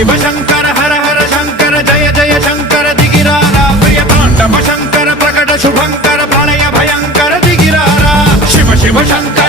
शिव शंकर हर हर शंकर जय जय शंकर दिगिरारा प्रिय तांडव शंकर प्रकट शुभंकर प्रणय भयंकर दिगिरारा शिव शिव शंकर